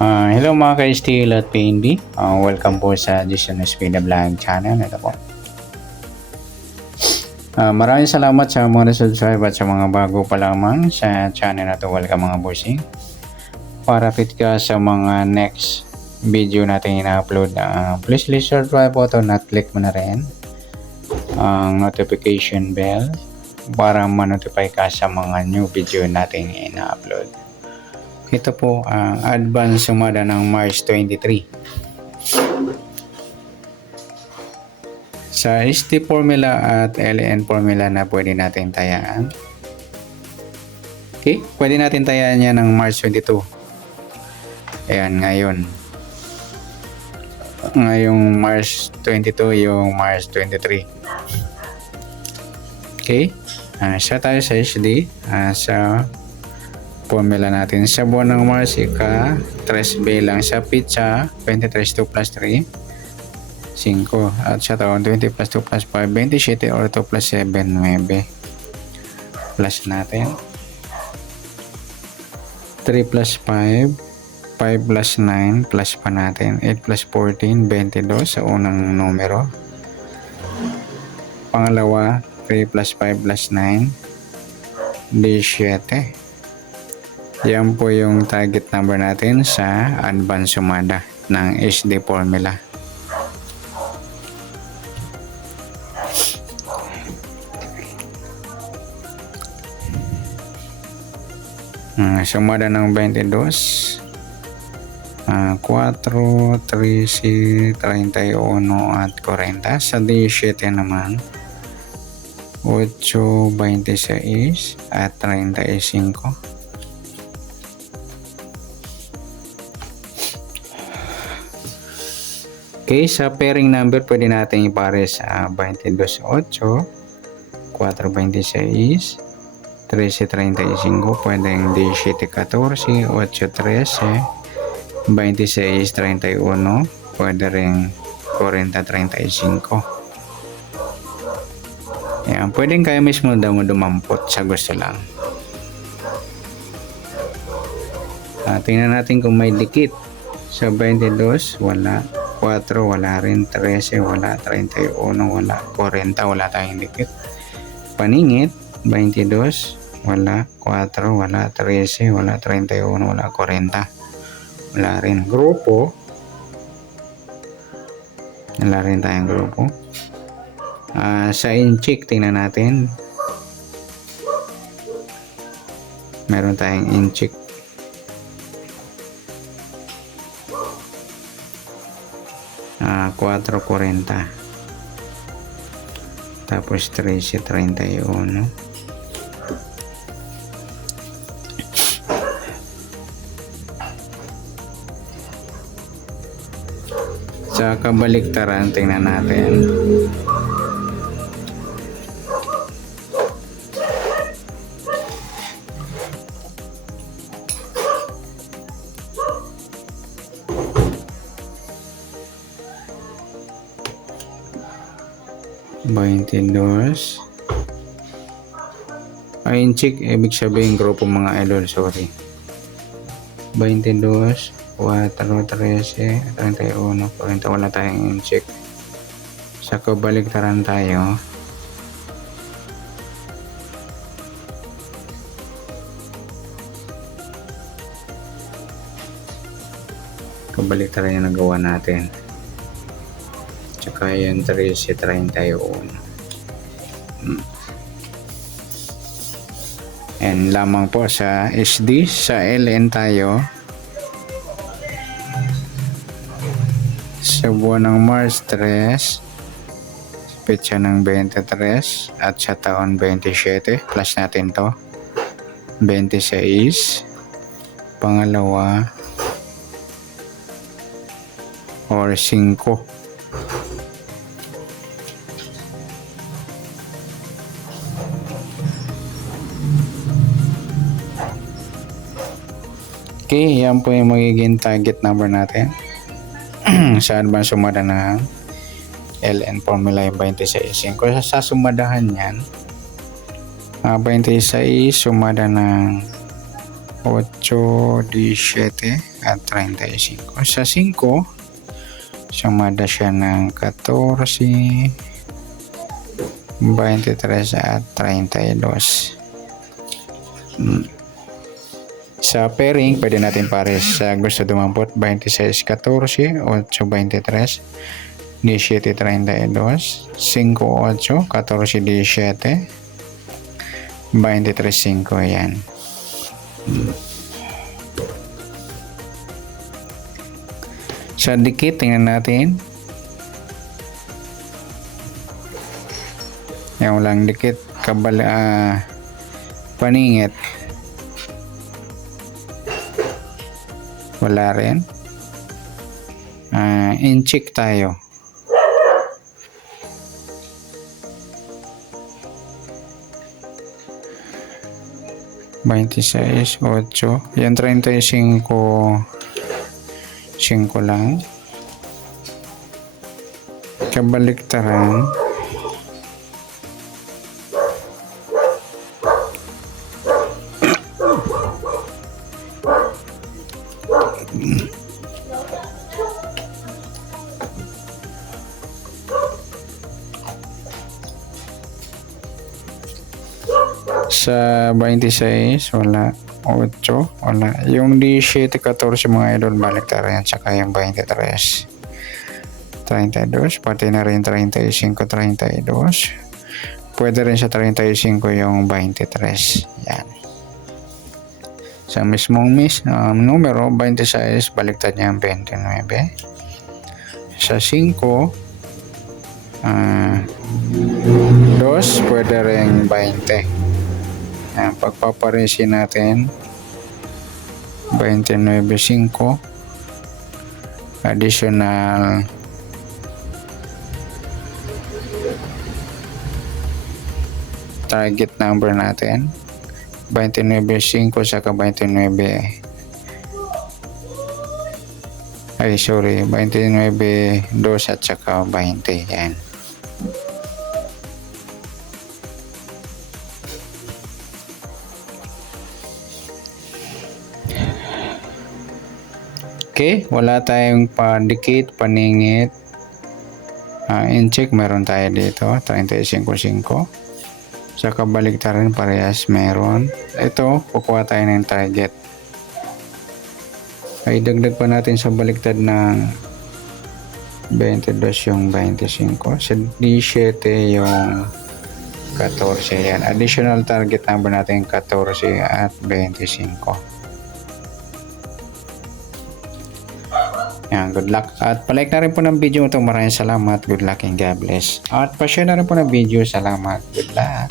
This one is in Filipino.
Hello mga ka-STL at PNB. Welcome po sa Jason Espina Vlog channel. Ito po. Maraming salamat sa mga subscribe at sa mga bago pa lamang sa channel na to. Welcome mga bossing. Para fit ka sa mga next video natin ina-upload, please subscribe button at click mo na rin ang notification bell para ma-notify ka sa mga new video natin ina-upload. Ito po ang advance sumada ng March 23. Sa ST formula at LN formula na pwede natin tayaan. Okay, pwede natin tayaan yan ng March 22. Ayan, ngayong March 22 yung March 23. Okay, siya tayo sa SD, sa formula natin sa buwan ng March, ika 3B lang sa pizza, 23 2 plus 3 5, at sa taon 20 plus 2 plus 5 27 or 2 plus 7 9 plus natin 3 plus 5 5 plus 9 plus pa natin 8 plus 14 22 sa unang numero, pangalawa 3 plus 5 plus 9 17. Yan po yung target number natin sa advance sumada ng SD formula. Sumada ng 22, 4, 13, 31 at 40. Sa 17 naman 8, 26 at 35. Okay, sa pairing number pwede natin ipares sa 22, 8, 4, 26, 13, 35, pwedeng 17, 14, 8, 13, 26, 31, pwede rin 40, 35. Ayan, pwedeng kayo mismo dumampot sa gusto lang. Tingnan natin kung may dikit. Sa 22, wala. 4, wala rin. 13, wala. 31, wala. 40, wala tayong dikit. Paningit, 22, wala. 4, wala. 13, wala. 31, wala. 40, wala rin. Grupo, wala rin tayong grupo. Sa inchik, tingnan natin. Meron tayong inchik. 4.40, tapos 13.31. Sa kabaliktaran, tingnan natin. Inchik, ibig sabihin grupo mga idol, sorry. 22, 4, 13, 31, 40, wala tayong inchik. Sa kabaliktaran tayo. Kabaliktaran yung nagawa natin. Tsaka yung 13, 31. And lamang po sa SD. Sa LN tayo, sa buwan ng March 3, petsa ng 23 at sa taon 27, plus natin to 26, pangalawa or 5. Okay, yan po yung magiging target number natin sa advance sumada ng LN formula yung 26. Kung sa sumadahan yan, 26 sumada ng 8, 17 at 35. Sa 5, sumada siya ng 14, 23 at 32. Sa pairing, pwede natin pares. Sa gusto dumampot, 26, 14, 8, 23, 17, 32, 5, 8, 14, 17, 23, 5. Yan. Sa dikit, tingnan natin. Yung lang dikit, paningit. Wala rin. In-check tayo. Sa 8. Yan 35. 5 lang. Kabaliktaran. Sa 26, wala. 8, wala. Yung 17, 14 mga idol, baliktaran yan. Tsaka yung 23. 32, pati na rin 35, 32. Pwede rin sa 35 yung 23. Yan. Sa mismong numero, 26, baliktad niya ang 29. Sa 5, 2, pwede rin 20. Yan, pagpaparesin natin 29.5 additional target number natin 29.5 saka 29 29.2 at saka 20. Yan. Okay, wala tayong padikit, paningit. In-check, meron tayo dito, 35.5. Sa kabaliktaran, parehas meron. Ito, kukuha tayo ng target. Ay, dagdag pa natin sa baliktad ng 22 yung 25. Sa 17 yung 14. Yan. Additional target number natin 14 at 25. Yan, good luck. At palike na rin po ng video ito. Maraming salamat. Good luck and God bless. At pa-share na rin po ng video. Salamat. Good luck.